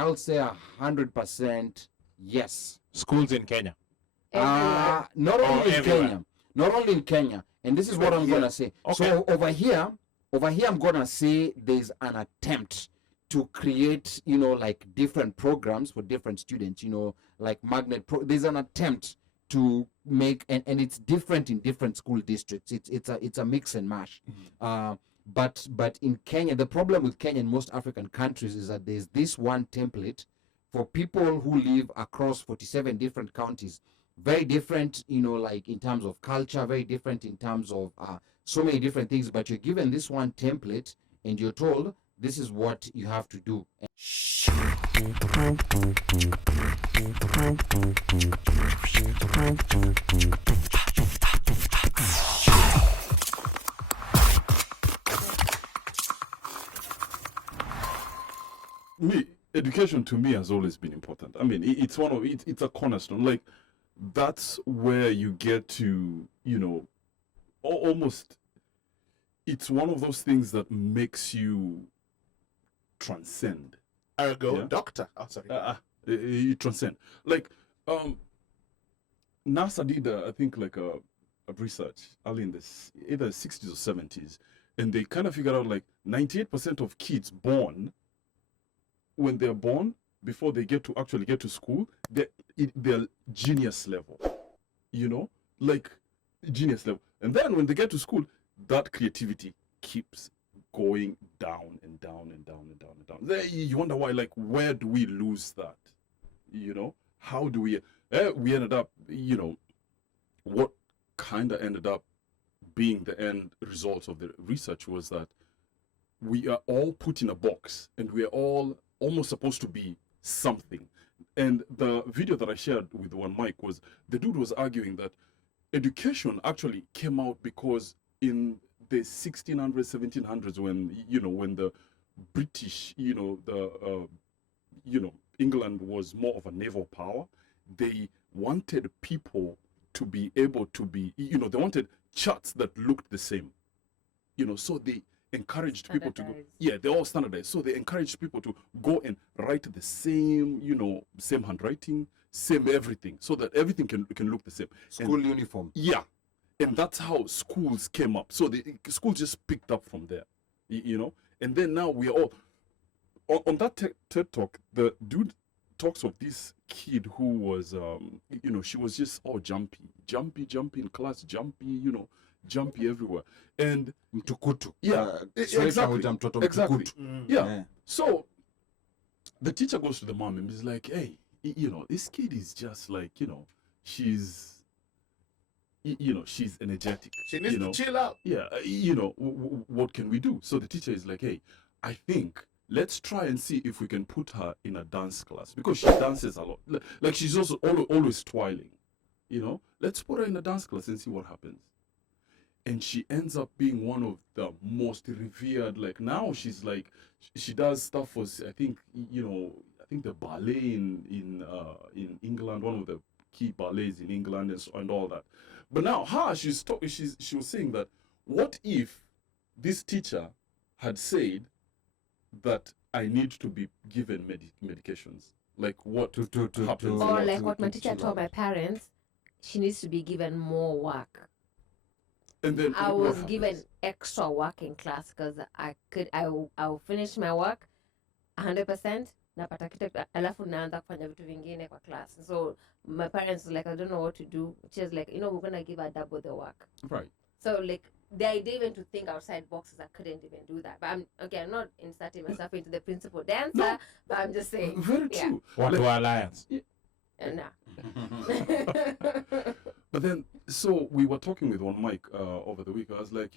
I would say 100% yes. Schools in Kenya. Not only in Kenya. Not only in Kenya. And this is what I'm going to say. Okay. So over here, I'm going to say there's an attempt to create, like different programs for different students, like there's an attempt to make, and it's different in different school districts. It's a mix and mash. But in Kenya, the problem with Kenya and most African countries is that there's this one template for people who live across 47 different counties. Very different, like in terms of culture, very different in terms of so many different things. But you're given this one template and you're told this is what you have to do. Education to me has always been important. I mean, it's a cornerstone. Like, that's where you get to, almost, it's one of those things that makes you transcend. Ergo, doctor. Oh, sorry. You transcend. Like, NASA did, I think, like a research early in this, either 60s or 70s, and they kind of figured out like 98% of kids born, when they're born, before they actually get to school, they're genius level, like genius level. And then when they get to school, that creativity keeps going down and down and down and down and down. Then you wonder why, like, where do we lose that? How do we ended up, what kind of ended up being the end result of the research was that we are all put in a box and we are all almost supposed to be something. And the video that I shared with OneMic was the dude was arguing that education actually came out because in the 1600s, 1700s, when the British, England was more of a naval power, they wanted people to be able to be, they wanted charts that looked the same, so they encouraged people to go, they're all standardized. So they encouraged people to go and write the same, same handwriting, same everything, so that everything can look the same. School uniform. Yeah. And that's how schools came up. So the schools just picked up from there, And then now we are all, on that TED Talk, the dude talks of this kid who was, she was just all jumpy in class, jumpy everywhere. And mtukutu. Exactly. Yeah. So the teacher goes to the mom and is like, hey, this kid is just like, she's energetic. She needs to chill out. Yeah. What can we do? So the teacher is like, hey, I think let's try and see if we can put her in a dance class because she dances a lot. Like she's also always twirling, Let's put her in a dance class and see what happens. And she ends up being one of the most revered. Like now she's like, she does stuff for, I think the ballet in England, one of the key ballets in England and all that. But now she was saying that what if this teacher had said that I need to be given medications? Like what happens? Or like what my teacher told my parents, she needs to be given more work. And then I was given extra work in class because I'll finish my work 100%. Napata kitu alafu naanza kufanya vitu vingine kwa class. So my parents were like, I don't know what to do. She's like, we're gonna give her double the work. Right. So like the idea even to think outside boxes, I couldn't even do that. But I'm not inserting myself into the principal dancer, but I'm just saying. Very true. What to alliance? But then, so we were talking with OneMic over the week. I was like,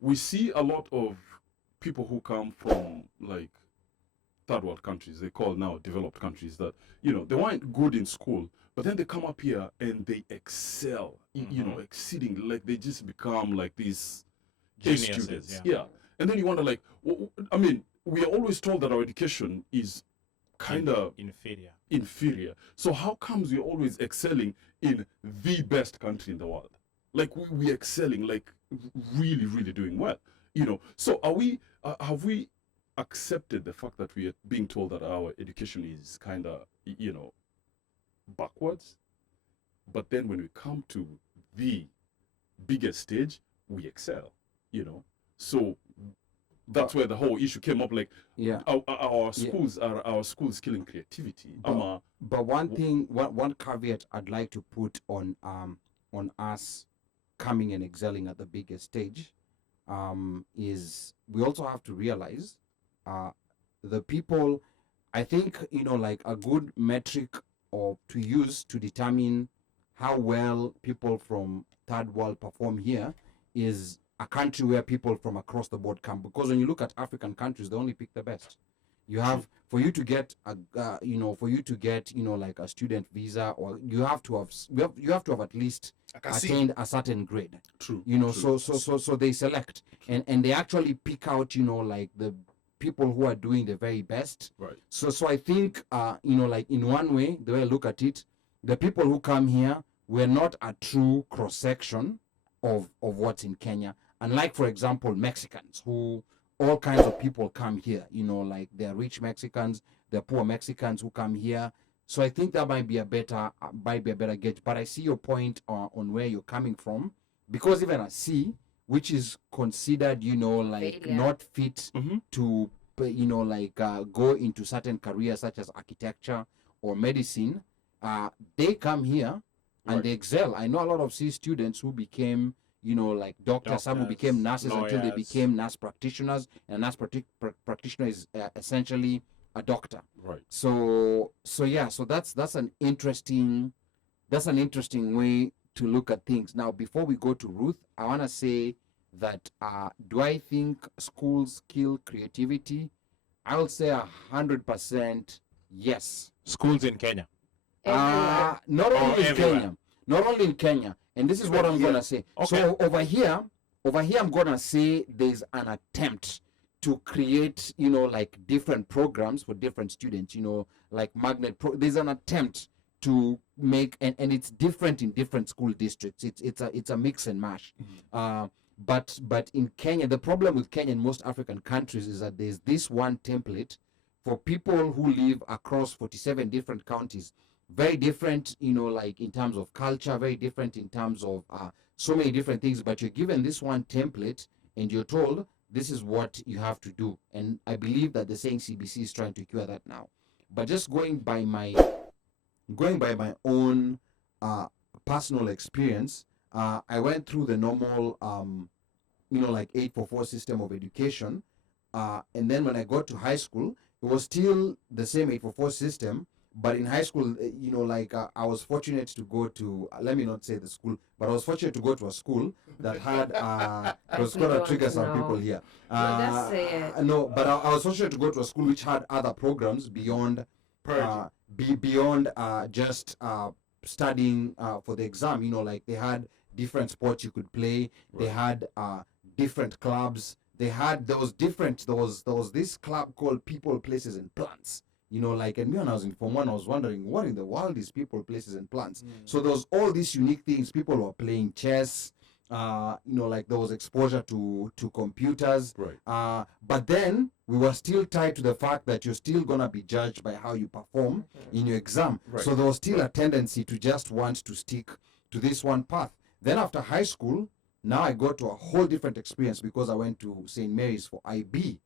we see a lot of people who come from like third world countries, they call now developed countries, that, they weren't good in school, but then they come up here and they excel, exceeding, like they just become like these geniuses, students. Yeah. And then you wonder, like, we are always told that our education is kind of inferior. So how comes we're always excelling in the best country in the world? Like we're excelling, like really, really doing well. So are we, accepted the fact that we are being told that our education is kind of, backwards. But then when we come to the biggest stage, we excel, So that's where the whole issue came up. Like, Yeah. our schools are our schools killing creativity. But one thing, one caveat I'd like to put on us coming and excelling at the biggest stage, is we also have to realize, the people. I think like a good metric or to use to determine how well people from third world perform here is a country where people from across the board come. Because when you look at African countries, they only pick the best. You have for you to get like a student visa, or you have to have at least attained a certain grade. True. So they select and they actually pick out like the people who are doing the very best. Right. So I think like in one way, the way I look at it, the people who come here were not a true cross section of what's in Kenya. Unlike, for example, Mexicans, who all kinds of people come here, like they're rich Mexicans, they're poor Mexicans who come here. So I think that might be a better gauge. But I see your point on where you're coming from, because even a C, which is considered, like Failure. not fit Mhm. to, go into certain careers such as architecture or medicine, they come here and Right. they excel. I know a lot of C students who became, like doctors, some who Doctors, became nurses until they lawyers. became nurse practitioners, and a nurse practitioner is essentially a doctor. Right. So that's an interesting way to look at things. Now, before we go to Ruth, I want to say that do I think schools kill creativity? I will say 100% yes. Schools in Kenya. Everywhere. Not only in everywhere. Kenya, not only in Kenya, and this is what I'm gonna say. Okay. So over here, I'm gonna say there's an attempt to create, like different programs for different students. Like there's an attempt to make, and it's different in different school districts. It's a mix and mash. But in Kenya, the problem with Kenya and most African countries is that there's this one template for people who live across 47 different counties. Very different, like in terms of culture, very different in terms of so many different things. But you're given this one template and you're told this is what you have to do. And I believe that the saying CBC is trying to cure that now. But just going by my own personal experience, I went through the normal, like 844 system of education. And then when I got to high school, it was still the same 844 system. But in high school, I was fortunate to go to, let me not say the school, but I was fortunate to go to a school that had, it was We going to don't trigger some know. people here. Just say it. No, but I was fortunate to go to a school which had other programs beyond, beyond just studying for the exam. Like they had different sports you could play. They had different clubs. There was this club called People, Places, and Plants. And me when I was in Form 1, I was wondering, what in the world is People, Places, and Plants? So there was all these unique things. People were playing chess, like there was exposure to computers. Right. But then we were still tied to the fact that you're still going to be judged by how you perform in your exam. Right. So there was still a tendency to just want to stick to this one path. Then after high school, now I got to a whole different experience because I went to St. Mary's for IB.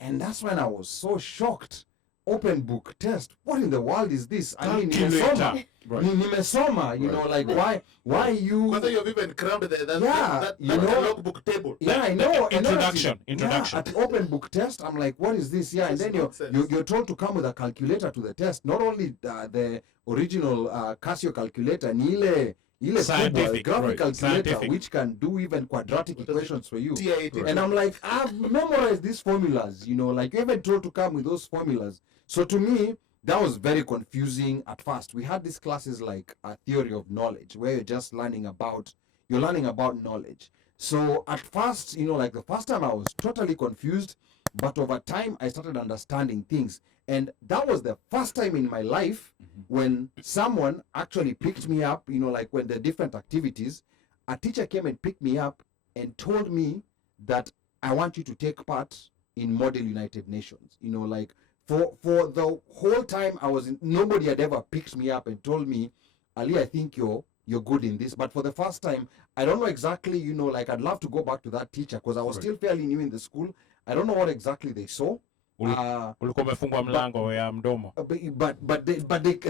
And that's when I was so shocked. Open book test. What in the world is this? I mean, nimesoma. Right. Like why you? Whether you've even crammed Yeah, that you know. logbook table. Yeah, I know. Introduction. Yeah, at the open book test, I'm like, what is this? Yeah, and This then nonsense. you're told to come with a calculator to the test. Not only the original Casio calculator, ni ile kubwa, Scientific, graphic right. calculator, Scientific. which can do even quadratic equations for you. TIT. And I'm like, I've memorized these formulas, like you're even told to come with those formulas. So to me, that was very confusing at first. We had these classes like a theory of knowledge, where you're just learning about knowledge. So at first, like the first time I was totally confused, but over time I started understanding things. And that was the first time in my life when someone actually picked me up, like when the different activities, a teacher came and picked me up and told me that I want you to take part in Model United Nations. You know, like for the whole time I was in, nobody had ever picked me up and told me, Ali, I think you're good in this. But for the first time, I don't know exactly, you know, like I'd love to go back to that teacher because I was still fairly new in the school. I don't know what exactly they saw. Ulikuwa umefungwa mlango ya mdomo.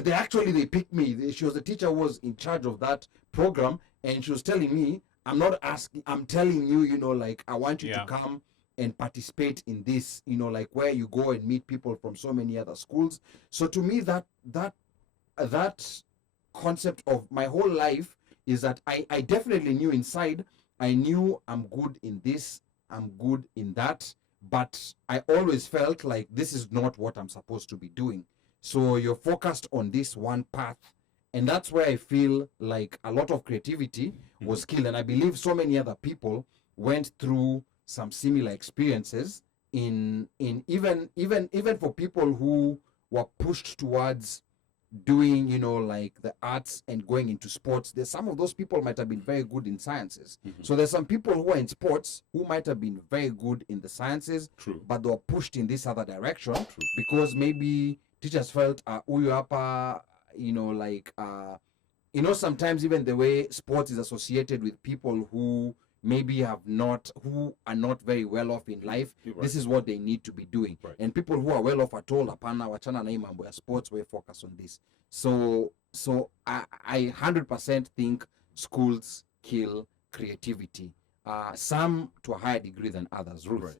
They actually they picked me. She was the teacher who was in charge of that program, and she was telling me, I'm not asking, I'm telling you, you know, like I want you to come and participate in this, you know, like where you go and meet people from so many other schools. So to me, that concept of my whole life is that I definitely knew inside, I knew I'm good in this, I'm good in that, but I always felt like this is not what I'm supposed to be doing. So you're focused on this one path, and that's where I feel like a lot of creativity was killed. And I believe so many other people went through some similar experiences in even for people who were pushed towards doing, you know, like the arts and going into sports. There's some of those people might have been very good in sciences. So there's some people who are in sports who might have been very good in the sciences, but they were pushed in this other direction because maybe teachers felt huyu hapa, you know, like you know, sometimes even the way sports is associated with people who maybe who are not very well off in life, this is what they need to be doing. And people who are well off are told, apana, wachana na hii mambo ya sports, we focus on this. So I 100% think schools kill creativity. Some to a higher degree than others. Ruth.